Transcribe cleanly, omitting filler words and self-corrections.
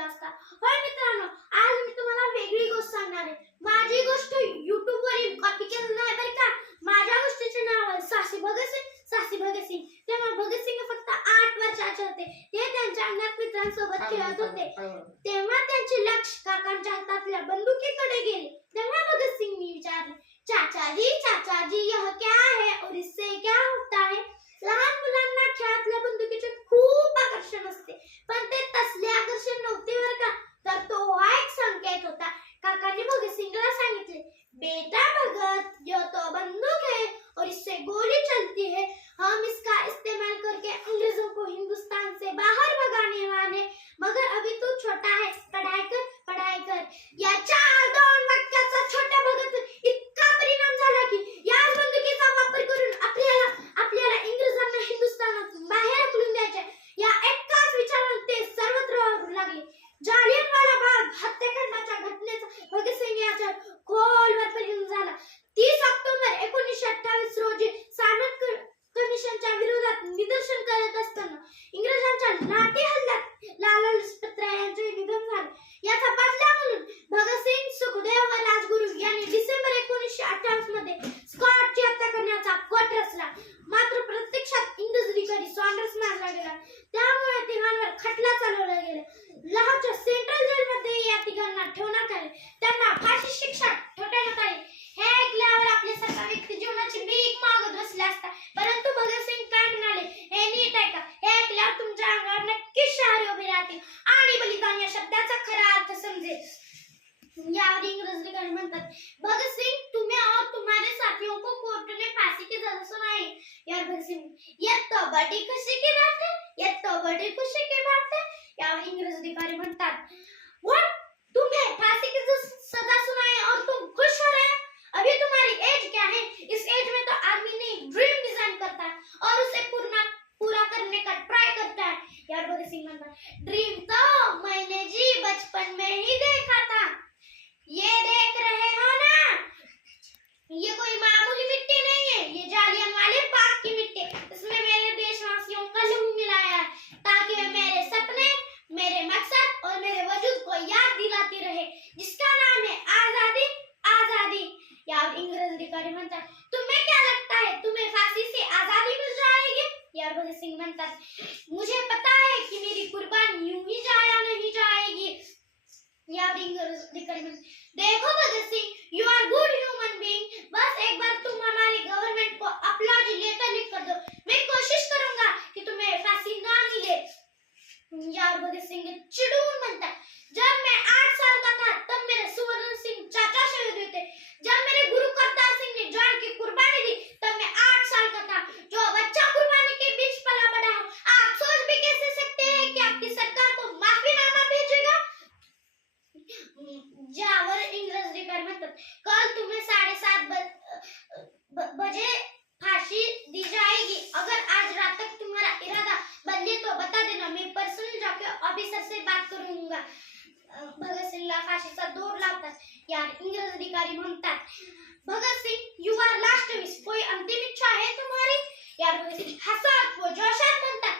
ठेवला असता. होय मित्रांनो, आज मी तुम्हाला वेगळी गोष्ट सांगणार आहे. माझी गोष्ट YouTube वरील कॉपी केली नाही बरं का. माझ्या गोष्टीचे नाव आहे साहसी भगत सिंग. साहसी भगत सिंग. तेव्हा भगत सिंग फक्त 8 वर्षाचे होते. ते त्यांच्या अंगणात मित्रांसोबत खेळत होते. तेव्हा त्यांचे लक्ष काकांच्या हातातल्या बंदुकीकडे गेले. तेव्हा भगत सिंगनी विचारले, चाचा जी यह क्या है और इससे क्या होता है? लहान मुलांना खेळातल्या बंदुकीचे खूप आकर्षण असते, पण ते तसले आकर्षण नव्हते बरं का. तर तो हा एक संकेत होता. काकांनी भगत सिंगला सांगितले, बेटा भगत, ये तो बंदूक है और इससे गोली चलती है. हम इसका इस्तेमाल करके अंग्रेजों को हिंदुस्तान से बाहर भगाने वाले, मगर अभी तू छोटा है, पढ़ाई कर. याच्या 2 वाक्याचा छोट्या भगत इतका परिणाम झाला की या बंदुकीचा वापर करून आपल्याला इंग्रजांना हिंदुस्थानातून बाहेर हकलून द्यायचे या एकाच विचाराने ते सर्वत्र वावरू लागले. जालियनवाला बाग हत्याकांडाच्या घटनेचा भगत सिंग याच्या खोलवर परिणाम झाला. 30 ऑक्टोबर 1928 रोजी सानट कमिशनच्या विरोधात निदर्शन करत असताना इंग्रजांच्या लाठी हल्ल्यात लाला लजपत राय यांचे निधन झाले. याचा बदला म्हणून भगत सिंग, सुखदेव व राजगुरू यांनी डिसेंबर 1928 मध्ये स्कॉटची हत्या करण्याचा कट रचला. मात्र प्रत्यक्षात इंग्रज अधिकारी सॉन्डर्स मारला गेला. त्यामुळे तिघांवर खटला चालवला गेला. लाहोरच्या सेंट्रल जेलमध्ये या तिघांना ठेवण्यात आले. त्यांना फाशी शिक्षा ठोठावण्यात आली. हे ऐकल्यावर आपल्यासारखा व्यक्ती जीवनाची भीक मागत बसला असता. परंतु भगत सिंग काय म्हणाले हे नीट ऐका. हे ऐकल्यावर तुमच्या अंगावर नक्कीच शहारे उभे राहतील आणि बलिदान या शब्दाचा खरा अर्थ समजेल. यावर इंग्रज अधिकारी म्हणतात, भगत सिंग, तुम्हें और तुम्हारे साथियों को कोर्ट ने फांसी की सजा सुनाई. यार भगत सिंग, ये तो बड़ी खुशी की बात है, ये तो बड़ी खुशी की बात है. यावर इंग्रज अधिकारी म्हणतात, व्हाट, तुम्हें फांसी की सजा सुनाई और तुम खुश हो रहे हो? अभी तुम्हारी एज क्या है? इस एज में तो आदमी ने ड्रीम डिजाइन करता है और उसे पूरा करने का ट्राई करता है. यार भगत सिंह म्हणतात, ड्रीम तो मैंने जी बचपन में ही देखा था. ये देख रहे हो ना, ये कोई मामूली मिट्टी नहीं है, ये जालियनवाले बाग की मिट्टी. इसमें मेरे देशवासियों का लहू मिलाया है ताकि वे मेरे सपने, मेरे मकसद और मेरे वजूद को याद दिलाती रहे, जिसका नाम है आजादी. आजादी. यार इंग्रज अधिकारी म्हणतात, तुम्हें क्या लगता है तुम्हें फांसी से आजादी मिल जाएगी? यार भगत सिंह म्हणतात, मुझे पता है कि मेरी कुर्बानी यूं ही जाया नहीं जाएगी. यार इंग्रज अधिकारी म्हणतात, देखो Bhagat Singh, you are good human being. बस एक बार तुम हमारी गवर्नमेंट को अपलॉजी लेटर लिख कर दो. मैं कोशिश करूंगा कि तुम्हें फांसी ना मिले. यार भगत सिंह चिड़ून म्हणतात, जब मैं 8 साल का था तब मेरे सुवर्ण सिंह चाचा शहीद हुए थे. जब मेरे गुरु करतार सिंह ने जान की कुर्बानी दी तब मैं 8 साल का था. जो बच्चा कुर्बानी के बीच पला बड़ा हो, आप सोच भी कैसे सकते हैं कि आपकी सरकार को माफीनामा भेजेगा. ज्यावर इंग्रज अधिकारी म्हणतात, कल तुम्हें 7:30 बजे फांसी दी जाएगी. अगर आज रात तक तुम्हारा इरादा बदले तो बता देना, मैं पर्सनल जाके ऑफिसर से बात करूंगा. भगत सिंगला फाशीचा दोर लावतात. यार इंग्रज अधिकारी म्हणतात, Bhagat Singh, you are last wish, कोई अंतिम इच्छा है तुम्हारी? यार भगत सिंग हसत व जोशात म्हणतात,